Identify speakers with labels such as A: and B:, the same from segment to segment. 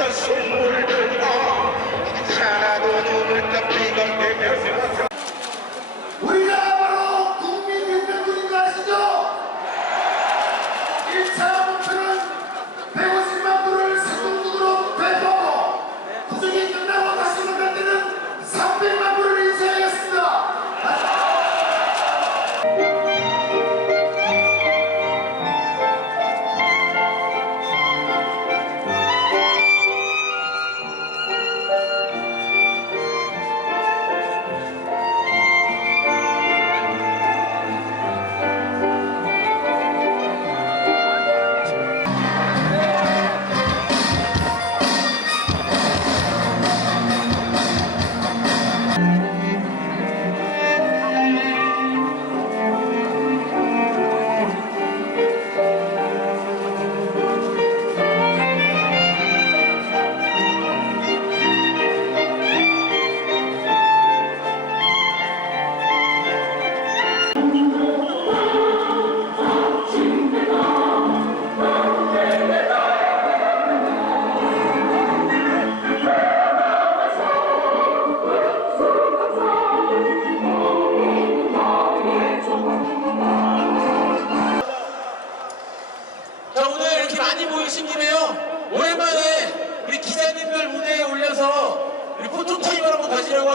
A: 어떤 선물들과 하나도 눈을 깜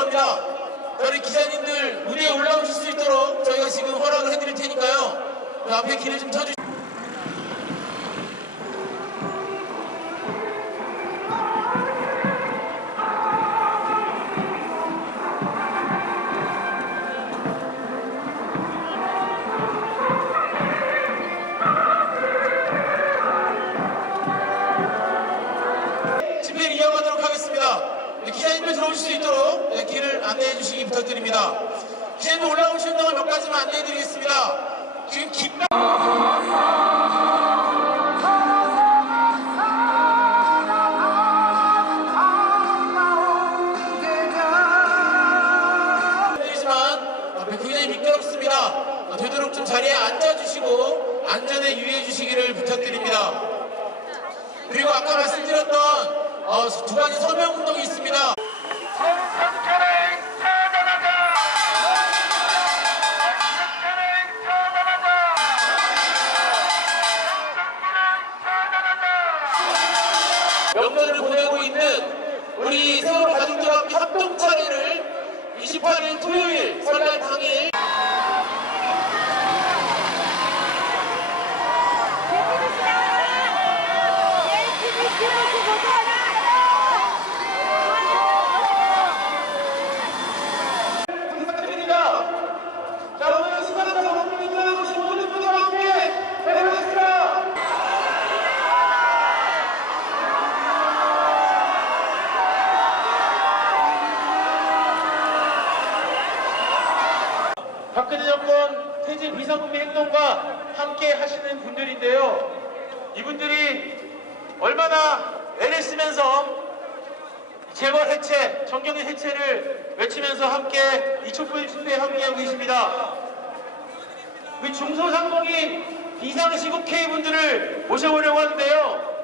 B: 한번 가지려고 합니다 자, 우리 기자님들 무대에 올라오실 수 있도록 저희가 지금 허락을 해드릴 테니까요. 그 앞에 길을 좀 쳐주시고 기자님들 들어오실 수 있도록 네, 길을 안내해 주시기 부탁드립니다. 기자님들 올라오시는 동안 몇 가지만 안내해 드리겠습니다. 지금 앞에 굉장히 미끄럽습니다. 어, 되도록 좀 자리에 앉아주시고 안전에 유의해 주시기를 부탁드립니다. 그리고 아까 말씀드렸던 어, 두 가지 서명 운동이 있습니다. 박근혜 정권 퇴진 비상금리 행동과 함께 하시는 분들인데요. 이분들이 얼마나 애를 쓰면서 재벌 해체, 정경의 해체를 외치면서 함께 이 촛불 집회에 함께하고 계십니다. 우리 중소상공인 비상시국 K분들을 모셔보려고 하는데요.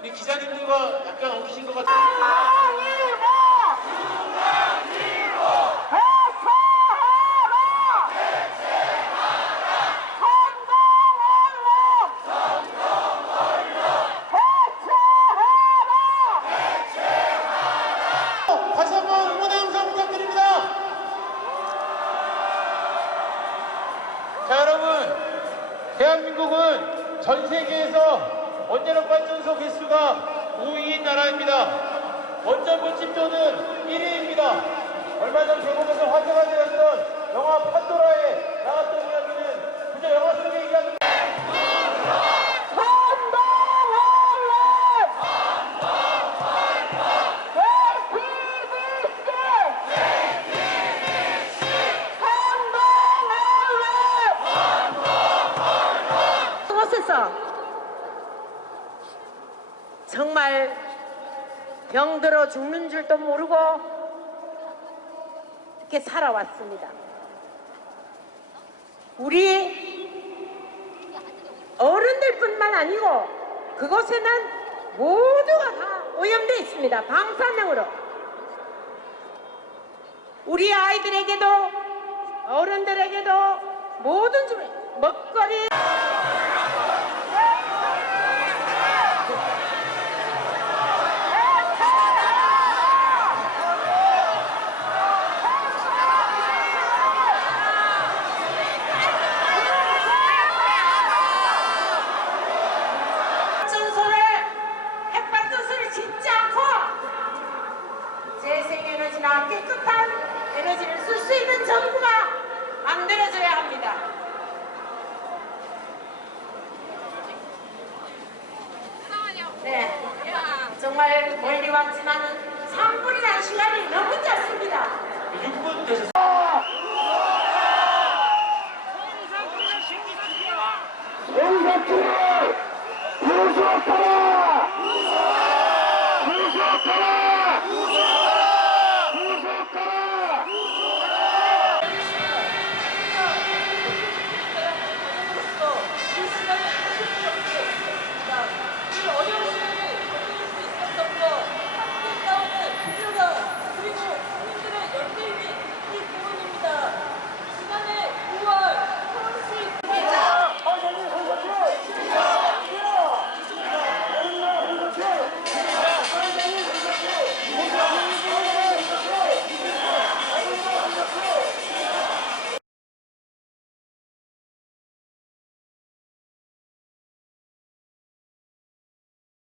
B: 우리 기자님들과 약간 엉키신 것 같아요. 다시 한번 응원의 영상 부탁드립니다. 자 여러분, 대한민국은 전 세계에서 원자력 발전소 개수가 5위인 나라입니다. 원전 분집도는 1위입니다. 얼마 전 개봉해서 화제가 되었던 영화
C: 정말 병들어 죽는 줄도 모르고 이렇게 살아왔습니다. 우리 어른들 뿐만 아니고 그곳에는 모두가 다 오염되어 있습니다. 방사능으로. 우리 아이들에게도 어른들에게도 모든 줄 먹거리 정말 멀리 왔지만 3분이라는 시간이 너무 짧습니다. 6분 되셨습니다.